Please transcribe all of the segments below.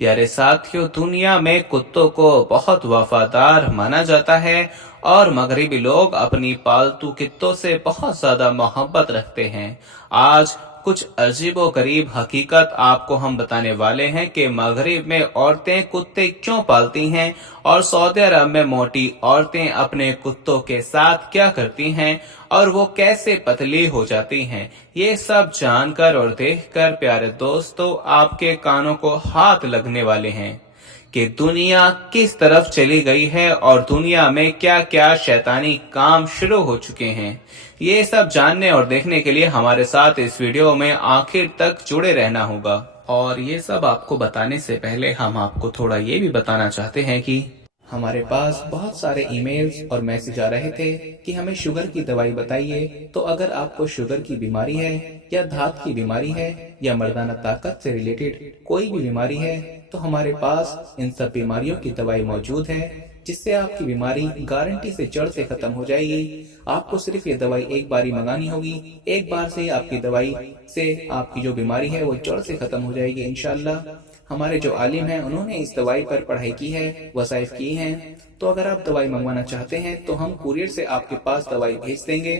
प्यारे साथियों, दुनिया में कुत्तों को बहुत वफादार माना जाता है और मगरिबी लोग अपनी पालतू कुत्तों से बहुत ज्यादा मोहब्बत रखते हैं। आज कुछ अजीबोगरीब हकीकत आपको हम बताने वाले हैं कि मगरिब में औरतें कुत्ते क्यों पालती हैं और सऊदी अरब में मोटी औरतें अपने कुत्तों के साथ क्या करती हैं और वो कैसे पतली हो जाती हैं। ये सब जानकर और देखकर प्यारे दोस्तों आपके कानों को हाथ लगने वाले हैं कि दुनिया किस तरफ चली गई है और दुनिया में क्या क्या शैतानी काम शुरू हो चुके हैं। ये सब जानने और देखने के लिए हमारे साथ इस वीडियो में आखिर तक जुड़े रहना होगा। और ये सब आपको बताने से पहले हम आपको थोड़ा ये भी बताना चाहते हैं कि हमारे पास बहुत सारे ईमेल्स और मैसेज आ रहे थे कि हमें शुगर की दवाई बताइए। तो अगर आपको शुगर की बीमारी है या धात की बीमारी है या मर्दाना ताकत से रिलेटेड कोई भी बीमारी है तो हमारे पास इन सब बीमारियों की दवाई मौजूद है, जिससे आपकी बीमारी गारंटी से जड़ से खत्म हो जाएगी। आपको सिर्फ ये दवाई एक बार ही मंगानी होगी, एक बार से आपकी दवाई से आपकी जो बीमारी है वो जड़ से खत्म हो जाएगी इंशाल्लाह। हमारे जो आलिम हैं उन्होंने इस दवाई पर पढ़ाई की है, वसाइफ की हैं। तो अगर आप दवाई मंगवाना चाहते हैं तो हम कुरियर से आपके पास दवाई भेज देंगे।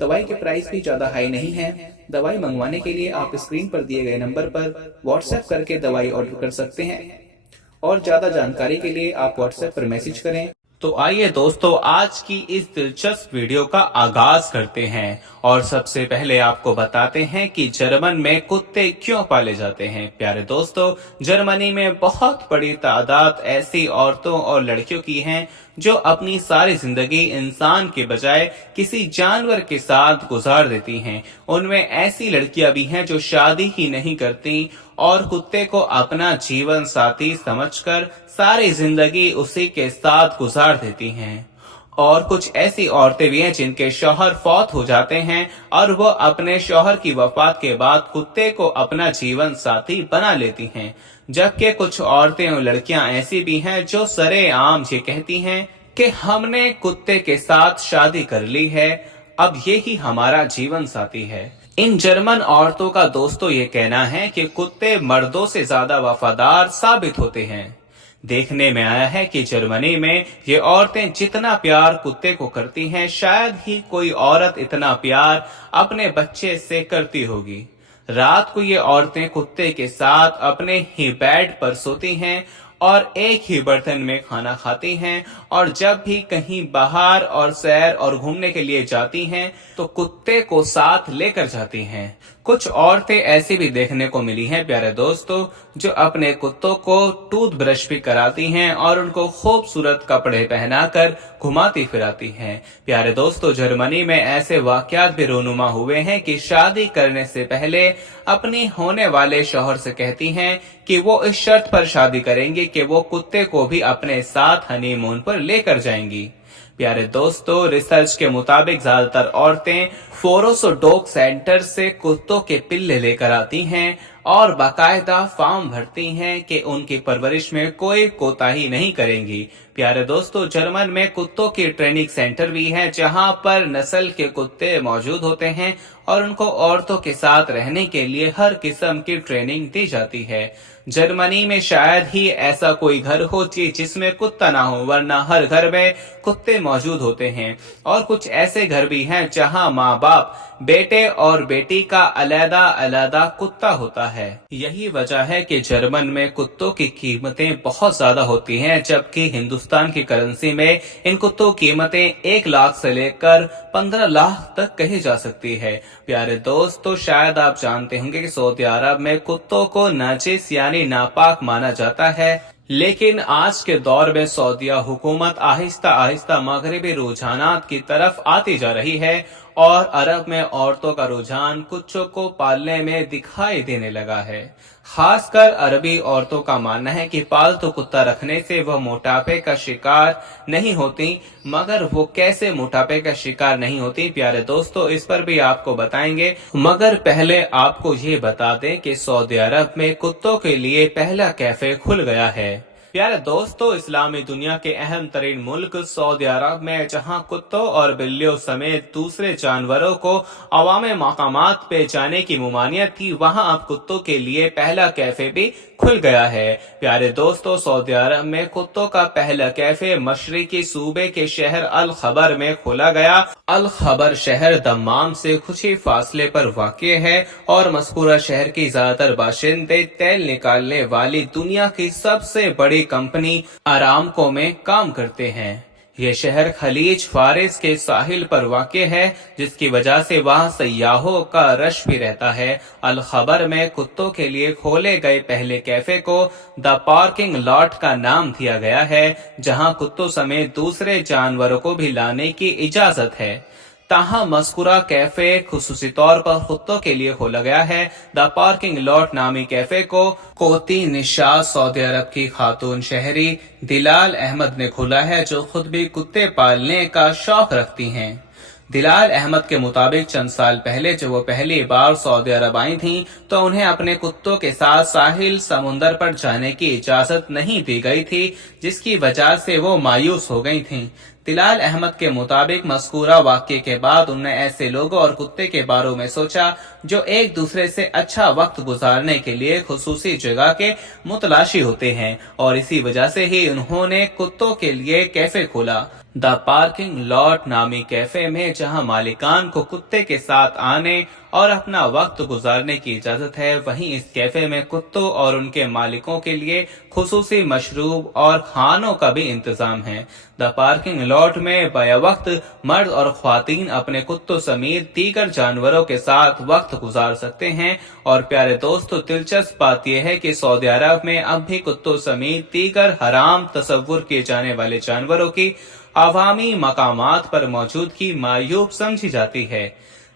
दवाई के प्राइस भी ज्यादा हाई नहीं है। दवाई मंगवाने के लिए आप स्क्रीन पर दिए गए नंबर पर व्हाट्सएप करके दवाई ऑर्डर कर सकते हैं और ज्यादा जानकारी के लिए आप व्हाट्सएप पर मैसेज करें। तो आइए दोस्तों, आज की इस दिलचस्प वीडियो का आगाज करते हैं और सबसे पहले आपको बताते हैं कि जर्मन में कुत्ते क्यों पाले जाते हैं। प्यारे दोस्तों, जर्मनी में बहुत बड़ी तादाद ऐसी औरतों और लड़कियों की है जो अपनी सारी जिंदगी इंसान के बजाय किसी जानवर के साथ गुजार देती हैं। उनमें ऐसी लड़कियां भी हैं जो शादी ही नहीं करती और कुत्ते को अपना जीवन साथी समझकर सारी जिंदगी उसी के साथ गुजार देती हैं। और कुछ ऐसी औरतें भी हैं जिनके शौहर फौत हो जाते हैं और वो अपने शौहर की वफात के बाद कुत्ते को अपना जीवन साथी बना लेती हैं। जबकि कुछ औरतें और लड़कियां ऐसी भी हैं जो सरेआम ये कहती हैं कि हमने कुत्ते के साथ शादी कर ली है, अब ये ही हमारा जीवन साथी है। इन जर्मन औरतों का दोस्तों ये कहना है कि कुत्ते मर्दों से ज्यादा वफादार साबित होते हैं। देखने में आया है कि जर्मनी में ये औरतें जितना प्यार कुत्ते को करती हैं, शायद ही कोई औरत इतना प्यार अपने बच्चे से करती होगी। रात को ये औरतें कुत्ते के साथ अपने ही बेड पर सोती हैं और एक ही बर्तन में खाना खाती हैं और जब भी कहीं बाहर और सैर और घूमने के लिए जाती हैं तो कुत्ते को साथ लेकर जाती हैं। कुछ औरतें ऐसी भी देखने को मिली हैं प्यारे दोस्तों, जो अपने कुत्तों को टूथ ब्रश भी कराती हैं और उनको खूबसूरत कपड़े पहनाकर घुमाती फिराती हैं। प्यारे दोस्तों, जर्मनी में ऐसे वाकयात भी रोनुमा हुए हैं कि शादी करने से पहले अपनी होने वाले शौहर से कहती हैं कि वो इस शर्त पर शादी करेंगी कि वो कुत्ते को भी अपने साथ हनीमून पर लेकर जाएंगी। प्यारे दोस्तों, रिसर्च के मुताबिक ज्यादातर औरतें फोरोसो डॉग सेंटर से कुत्तों के पिल्ले लेकर आती हैं और बाकायदा फॉर्म भरती हैं कि उनकी परवरिश में कोई कोताही नहीं करेंगी। प्यारे दोस्तों, जर्मन में कुत्तों की ट्रेनिंग सेंटर भी है जहां पर नस्ल के कुत्ते मौजूद होते हैं और उनको औरतों के साथ रहने के लिए हर किस्म की ट्रेनिंग दी जाती है। जर्मनी में शायद ही ऐसा कोई घर हो जिसमें कुत्ता ना हो, वरना हर घर में कुत्ते मौजूद होते हैं। और कुछ ऐसे घर भी हैं जहां माँ बाप, बेटे और बेटी का अलग अलग कुत्ता होता है। यही वजह है कि जर्मन में कुत्तों की कीमतें बहुत ज्यादा होती हैं, जबकि हिंदुस्तान की करेंसी में इन कुत्तों की कीमतें 1 लाख से लेकर 15 लाख तक कही जा सकती है। प्यारे दोस्तों, शायद आप जानते होंगे कि सऊदी अरब में कुत्तों को नाजिस यानी नापाक माना जाता है, लेकिन आज के दौर में सऊदीया हुकूमत आहिस्ता आहिस्ता मगरिबी रुझानात की तरफ आती जा रही है और अरब में औरतों का रुझान कुत्तों को पालने में दिखाई देने लगा है। खासकर अरबी औरतों का मानना है कि पालतू कुत्ता रखने से वह मोटापे का शिकार नहीं होती। मगर वो कैसे मोटापे का शिकार नहीं होती प्यारे दोस्तों, इस पर भी आपको बताएंगे। मगर पहले आपको ये बता दें कि सऊदी अरब में कुत्तों के लिए पहला कैफे खुल गया है। प्यारे दोस्तों, इस्लामी दुनिया के अहम तरीन मुल्क सऊदी अरब में जहां कुत्तों और बिल्लियों समेत दूसरे जानवरों को अवामी मकामात पे जाने की ममानियत थी, वहां अब कुत्तों के लिए पहला कैफे भी खुल गया है। प्यारे दोस्तों, सऊदी अरब में कुत्तों का पहला कैफे मशरिकी सूबे के शहर अल खबर में खोला गया। अल खबर शहर दम्माम से कुछ ही फासले पर वाक़ है और मज़कूरा शहर की ज्यादातर बाशिंदे तेल निकालने वाली दुनिया की सबसे बड़ी कंपनी अरामको में काम करते हैं। ये शहर खलीज फारिस के साहिल पर वाक़ है, जिसकी वजह से वहाँ सयाहों का रश भी रहता है। अल खबर में कुत्तों के लिए खोले गए पहले कैफे को द पार्किंग लॉट का नाम दिया गया है, जहाँ कुत्तों समेत दूसरे जानवरों को भी लाने की इजाजत है। ताहम मस्कुरा कैफे खुसूसी तौर पर कुत्तों के लिए खोला गया है। द पार्किंग लॉट नामी कैफे को कोती निशाद सऊदी अरब की खातून शहरी दिलाल अहमद ने खोला है, जो खुद भी कुत्ते पालने का शौक रखती हैं। दिलाल अहमद के मुताबिक चंद साल पहले जब वो पहली बार सऊदी अरब आई थीं, तो उन्हें अपने कुत्तों के साथ साहिल समुंदर पर जाने की इजाजत नहीं दी गई थी, जिसकी वजह से वो मायूस हो गई थीं। दिलाल अहमद के मुताबिक मज़कूरा वाक़े के बाद उन्होंने ऐसे लोगों और कुत्ते के बारे में सोचा जो एक दूसरे से अच्छा वक्त गुजारने के लिए खुसूसी जगह के मुतलाशी होते हैं, और इसी वजह से ही उन्होंने कुत्तों के लिए कैफे खोला। द पार्किंग लॉट नामी कैफे में जहां मालिकान को कुत्ते के साथ आने और अपना वक्त गुजारने की इजाजत है, वहीं इस कैफे में कुत्तों और उनके मालिकों के लिए खुसूसी मशरूब और खानों का भी इंतजाम है। द पार्किंग लॉट में बया वक्त मर्द और ख्वातीन अपने कुत्तों समेत दीगर जानवरों के साथ वक्त गुजार सकते हैं। और प्यारे दोस्तों, दिलचस्प बात यह है कि सऊदी अरब में अब भी कुत्तों समेत दीगर हराम तस्वुर किए जाने वाले जानवरों की अवामी मकामात पर मौजूदगी मायूब समझी जाती है।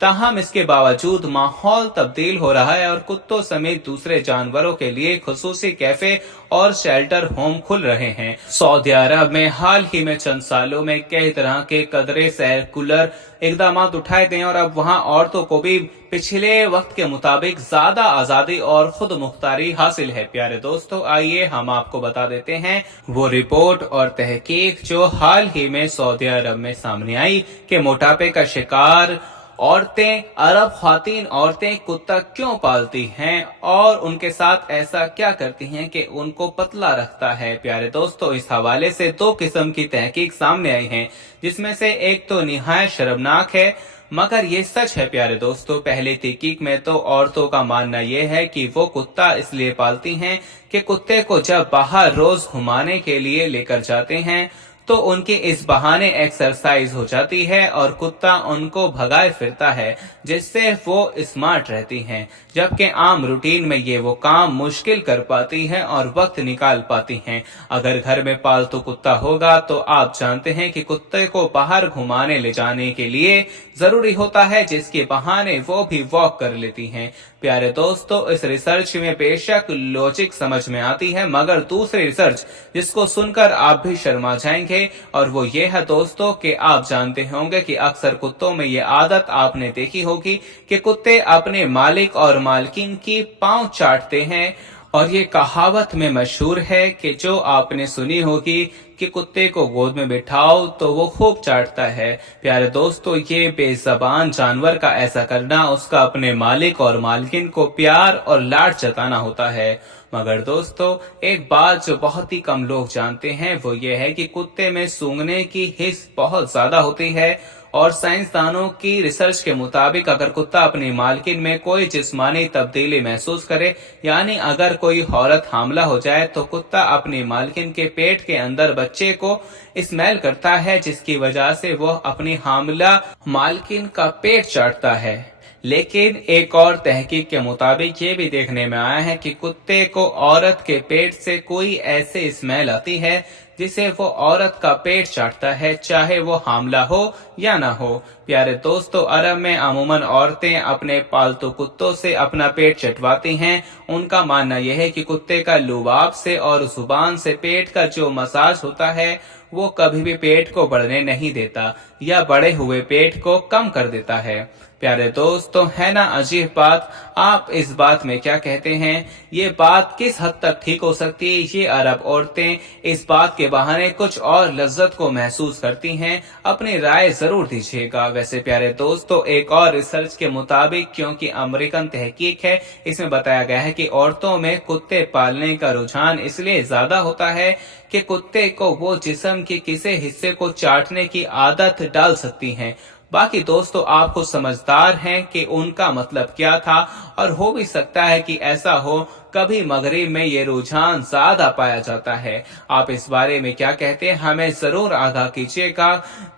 ताहम इसके बावजूद माहौल तब्दील हो रहा है और कुत्तों समेत दूसरे जानवरों के लिए खुसूसी कैफे और शेल्टर होम खुल रहे हैं। सऊदी अरब में हाल ही में चंद सालों में कई तरह के कदरे सेकुलर इकदाम उठाए गए और अब वहां औरतों को भी पिछले वक्त के मुताबिक ज्यादा आजादी और खुद मुख्तारी हासिल है। प्यारे दोस्तों, आइए हम आपको बता देते हैं वो रिपोर्ट और तहकीक जो हाल ही में सऊदी अरब में सामने आई कि मोटापे का शिकार औरतें, अरब ख्वातीन औरतें कुत्ता क्यों पालती हैं और उनके साथ ऐसा क्या करती हैं कि उनको पतला रखता है। प्यारे दोस्तों, इस हवाले से दो किस्म की तहकीक सामने आई हैं, जिसमें से एक तो निहायत शर्मनाक है मगर ये सच है। प्यारे दोस्तों, पहले तहकीक में तो औरतों का मानना यह है कि वो कुत्ता इसलिए पालती हैं कि कुत्ते को जब बाहर रोज घुमाने के लिए लेकर जाते हैं तो उनके इस बहाने एक्सरसाइज हो जाती है और कुत्ता उनको भगाए फिरता है, जिससे वो स्मार्ट रहती हैं, जबकि आम रूटीन में ये वो काम मुश्किल कर पाती हैं और वक्त निकाल पाती हैं। अगर घर में पालतू कुत्ता होगा तो आप जानते हैं कि कुत्ते को बाहर घुमाने ले जाने के लिए जरूरी होता है, जिसके बहाने वो भी वॉक कर लेती हैं। प्यारे दोस्तों, इस रिसर्च में बेशक लॉजिक समझ में आती है, मगर दूसरी रिसर्च जिसको सुनकर आप भी शर्मा जाएंगे, और वो ये है दोस्तों कि आप जानते होंगे कि अक्सर कुत्तों में ये आदत आपने देखी होगी कि कुत्ते अपने मालिक और मालकिन की पांव चाटते हैं, और ये कहावत में मशहूर है कि जो आपने सुनी होगी कि कुत्ते को गोद में बिठाओ तो वो खूब चाटता है। प्यारे दोस्तों, ये बेज़बान जानवर का ऐसा करना उसका अपने मालिक और मालकिन को प्यार और लाड जताना होता है। मगर दोस्तों, एक बात जो बहुत ही कम लोग जानते हैं वो ये है कि कुत्ते में सूंघने की हिस्स बहुत ज्यादा होती है, और साइंसदानों की रिसर्च के मुताबिक अगर कुत्ता अपनी मालकिन में कोई जिस्मानी तब्दीली महसूस करे, यानी अगर कोई औरत हामला हो जाए तो कुत्ता अपनी मालकिन के पेट के अंदर बच्चे को स्मेल करता है, जिसकी वजह से वो अपनी हामला मालकिन का पेट चाटता है। लेकिन एक और तहकीक के मुताबिक ये भी देखने में आया है कि कुत्ते को औरत के पेट से कोई ऐसे स्मेल आती है जिसे वो औरत का पेट चाटता है, चाहे वो हामला हो या ना हो। प्यारे दोस्तों, अरब में अमूमन औरतें अपने पालतू कुत्तों से अपना पेट चटवाती हैं। उनका मानना यह है कि कुत्ते का लुबाब से और जुबान से पेट का जो मसाज होता है वो कभी भी पेट को बढ़ने नहीं देता। या बढ़े हुए पेट को कम कर देता है। प्यारे दोस्तों, है ना अजीब बात? आप इस बात में क्या कहते हैं? ये बात किस हद तक ठीक हो सकती है? ये अरब औरतें इस बात के बहाने कुछ और लज्जत को महसूस करती हैं। अपनी राय जरूर दीजिएगा। वैसे प्यारे दोस्तों, एक और रिसर्च के मुताबिक, क्योंकि अमेरिकन तहकीक है, इसमें बताया गया है कि औरतों में कुत्ते पालने का रुझान इसलिए ज्यादा होता है कि कुत्ते को वो जिस्म के किसी हिस्से को चाटने की आदत डाल सकती हैं। बाकी दोस्तों, आप खुद समझदार हैं कि उनका मतलब क्या था, और हो भी सकता है कि ऐसा हो। कभी मगरिब में ये रुझान ज्यादा पाया जाता है। आप इस बारे में क्या कहते हैं, हमें जरूर आगाह कीजिएगा।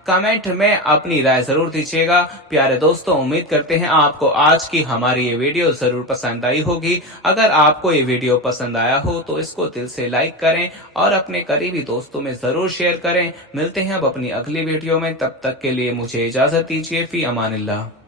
कमेंट में अपनी राय जरूर दीजिएगा। प्यारे दोस्तों, उम्मीद करते हैं आपको आज की हमारी ये वीडियो जरूर पसंद आई होगी। अगर आपको ये वीडियो पसंद आया हो तो इसको दिल से लाइक करें और अपने करीबी दोस्तों में जरूर शेयर करें। मिलते हैं अब अपनी अगली वीडियो में, तब तक के लिए मुझे इजाजत दीजिए। फी अमानिल्लाह।